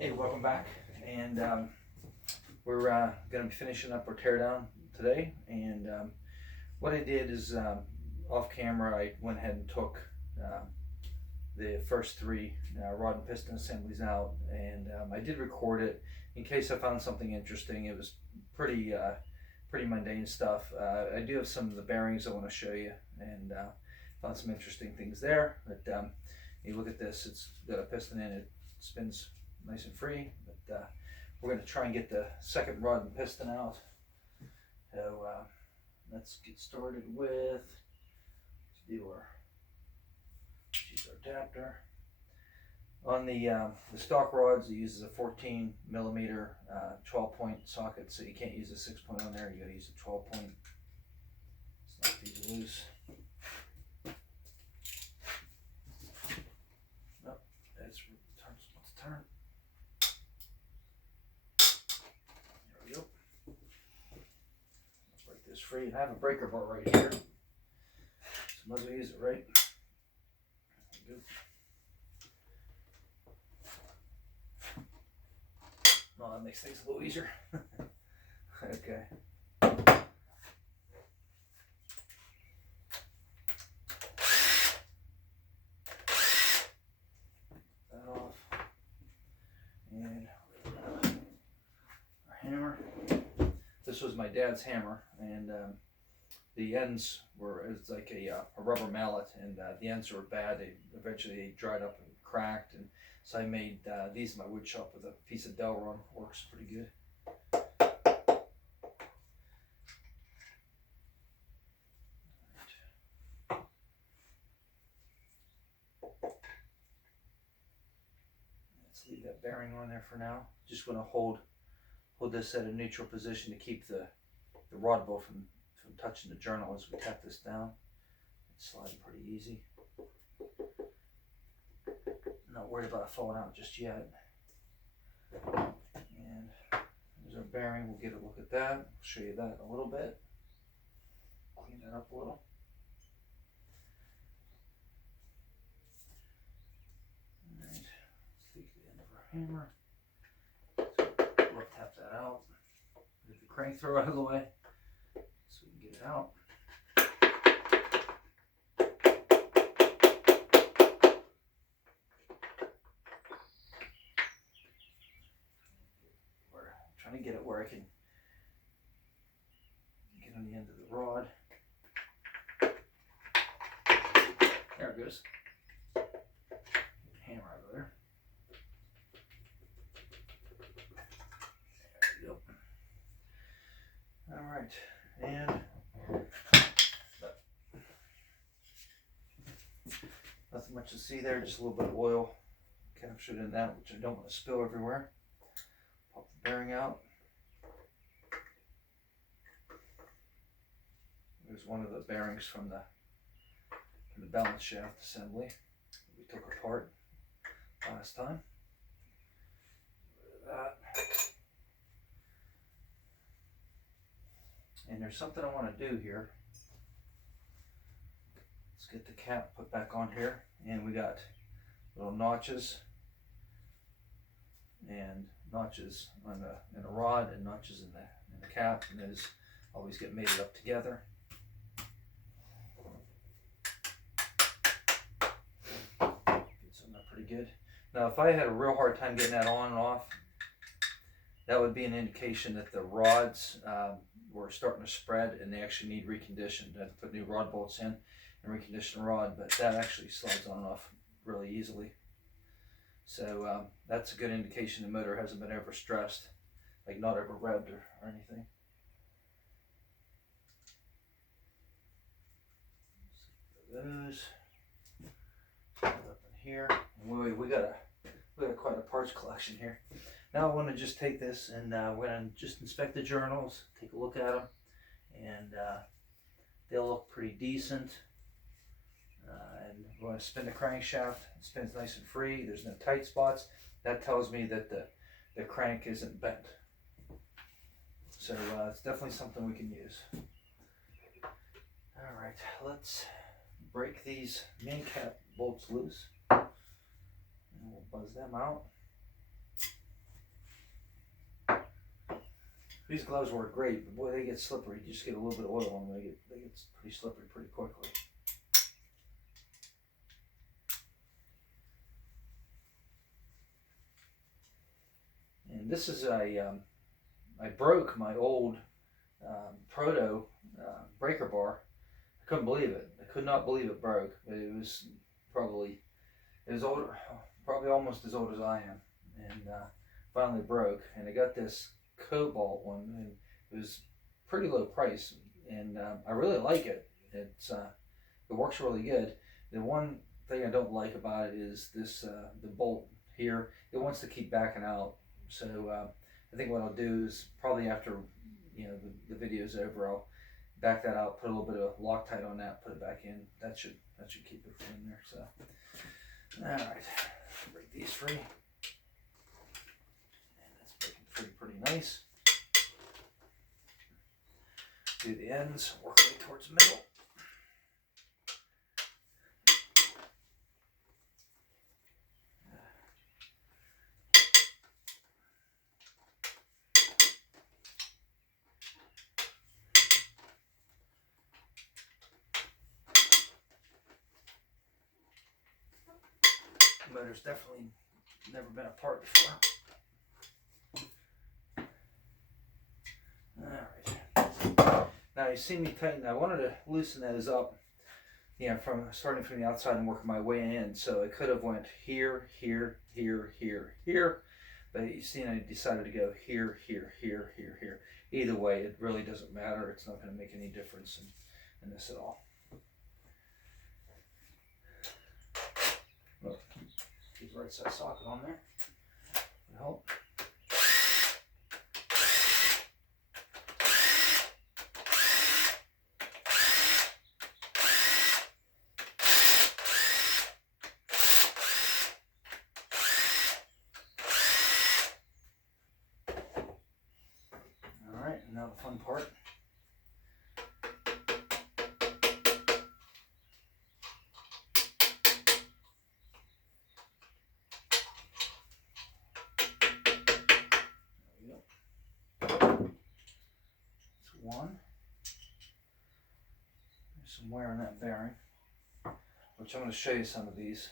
Hey, welcome back. And we're going to be finishing up our teardown today. And what I did is off camera, I went ahead and took the first three rod and piston assemblies out. And I did record it in case I found something interesting. It was pretty mundane stuff. I do have some of the bearings I want to show you, and found some interesting things there. But you look at this, it's got a piston in it, spins nice and free. But we're going to try and get the second rod and piston out. So let's get started with, use our adapter. On the stock rods, it uses a 14 millimeter 12 point socket, so you can't use a 6 point on there. You got to use a 12 point. It's not these loose. Nope, that's let's turn. There we go. Break this free. I have a breaker bar right here, so might as well use it, right? There we go. Well, that makes things a little easier. Okay. That off. And our hammer. This was my dad's hammer, and the ends were, it's like a rubber mallet, and the ends were bad. They eventually dried up and cracked, and so I made these in my wood shop with a piece of Delron. Works pretty good. Let's leave that bearing on there for now. Just want to hold this at a neutral position to keep the rod bolt from touching the journal as we tap this down. It's sliding pretty easy. Not worried about it falling out just yet. And there's our bearing. We'll get a look at that. I'll show you that in a little bit. Clean that up a little. Alright, let's take the end of our hammer. So we'll tap that out. Get the crank throw out of the way so we can get it out. Trying to get it where I can get on the end of the rod. There it goes. Hammer out of there. There we go. All right, and nothing much to see there. Just a little bit of oil captured in that, which I don't want to spill everywhere. Pop the bearing out. There's one of the bearings from the balance shaft assembly that we took apart last time. That. And there's something I want to do here. Let's get the cap put back on here, and we got little notches and notches on in the rod and notches in the cap, and those always get mated up together. Get some up pretty good. Now, if I had a real hard time getting that on and off, that would be an indication that the rods were starting to spread and they actually need reconditioned. I had to put new rod bolts in and recondition the rod, but that actually slides on and off really easily. So that's a good indication the motor hasn't been ever stressed, like not ever revved or anything. Those up in here, and we got quite a parts collection here. Now I want to just take this and we're going to just inspect the journals, take a look at them, and they'll look pretty decent. And we're going to spin the crankshaft. It spins nice and free. There's no tight spots. That tells me that the crank isn't bent. So it's definitely something we can use. All right, let's break these main cap bolts loose. And we'll buzz them out. These gloves work great, but boy, they get slippery. You just get a little bit of oil on them, they get pretty slippery pretty quickly. And this is I broke my old proto breaker bar. I couldn't believe it. I could not believe it broke. But it was older, probably almost as old as I am, and finally broke. And I got this cobalt one, and it was pretty low price, and I really like it. It works really good. The one thing I don't like about it is this the bolt here. It wants to keep backing out. So I think what I'll do is probably after the video's over, I'll back that out, put a little bit of Loctite on that, put it back in. That should keep it in there. So all right, break these free, and that's breaking free pretty nice. Do the ends, work way towards the middle. The motor's definitely never been apart before. Alright. Now you see me tighten. I wanted to loosen those up, from starting from the outside and working my way in. So I could have went here, here, here, here, here. But you see, I decided to go here, here, here, here, here. Either way, it really doesn't matter. It's not going to make any difference in this at all. Look, keep the right side socket on there. That'll help. All right, now the fun part. One. There's some wear on that bearing, which I'm going to show you some of these.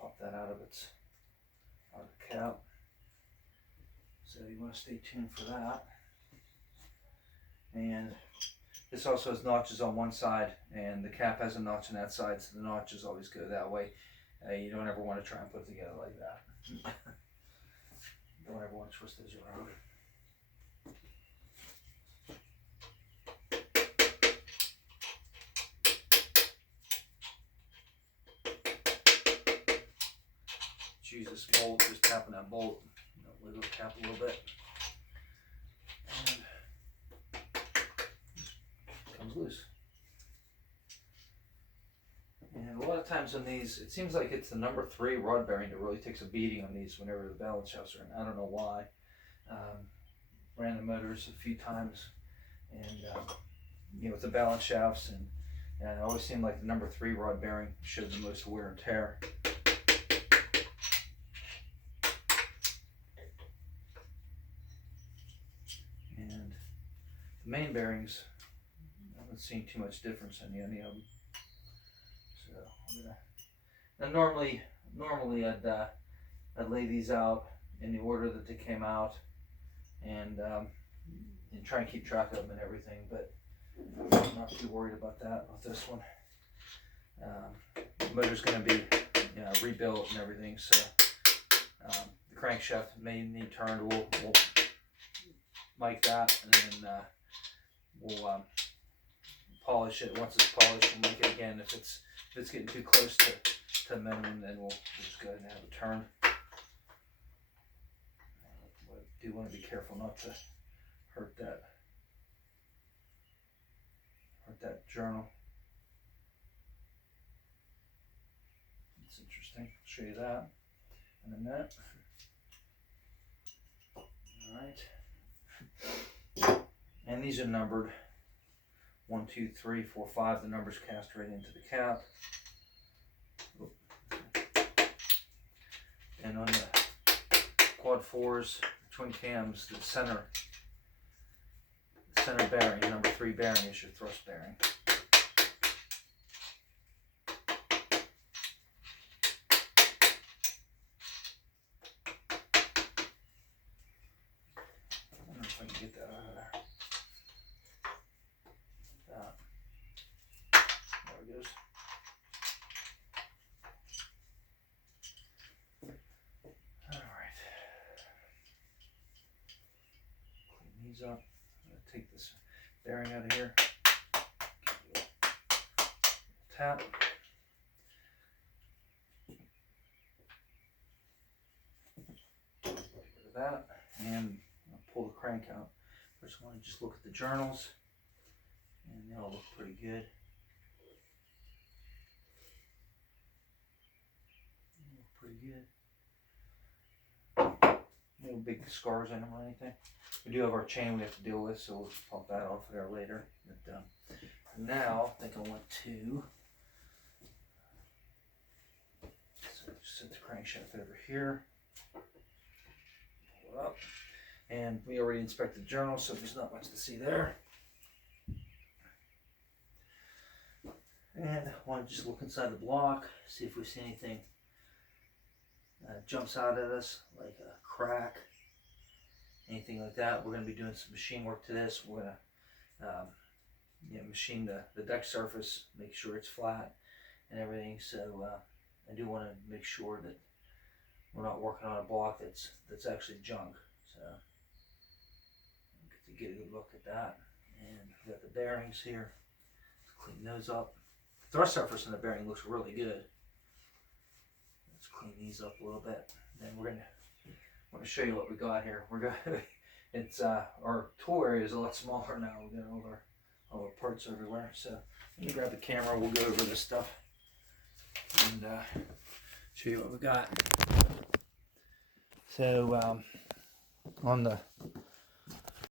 Pop that out of the cap. So you want to stay tuned for that. And this also has notches on one side, and the cap has a notch on that side, so the notches always go that way. You don't ever want to try and put it together like that. Don't ever want to twist those around. Use this bolt, just tapping that bolt, wiggle the cap a little bit, and it comes loose. And a lot of times on these, it seems like it's the number 3 rod bearing that really takes a beating on these whenever the balance shafts are in. I don't know why. Ran the motors a few times, and with the balance shafts, and it always seemed like the number 3 rod bearing showed the most wear and tear. The main bearings, I haven't seen too much difference in any of them. So I'm gonna. Now normally I'd lay these out in the order that they came out, and try and keep track of them and everything. But I'm not too worried about that with this one. The motor's gonna be rebuilt and everything, so the crankshaft may need turned. We'll mic that, and then we'll polish it. Once it's polished, we'll make it again. If it's getting too close to minimum, then we'll just go ahead and have it turned. I do want to be careful not to hurt that journal. It's interesting. I'll show you that in a minute. All right. And these are numbered 1, 2, 3, 4, 5. The numbers cast right into the cap. And on the quad 4s, twin cams, the center center bearing. Number 3 bearing is your thrust bearing. I don't know if I can get that out of there. There it goes. Alright. Clean these up. I'm going to take this bearing out of here. Tap. Get rid of that. And I'll pull the crank out. First I want to just look at the journals. And they all look pretty good. Pretty good. No big scars in them or anything. We do have our chain we have to deal with, so we'll pop that off there later. But now I think I want to just set the crankshaft over here. Pull it up. And we already inspected the journal, so there's not much to see there. And I want to just look inside the block, see if we see anything jumps out at us, like a crack, anything like that. We're going to be doing some machine work to this. We're going to machine the deck surface, make sure it's flat and everything. So I do want to make sure that we're not working on a block that's actually junk. So I'll get a good look at that. And we've got the bearings here. Let's clean those up. The thrust surface in the bearing looks really good. Let's clean these up a little bit. Then we're going to show you what we got here. It's our tool area is a lot smaller now. We got all our parts everywhere. So let me grab the camera. We'll go over this stuff and show you what we got. So on the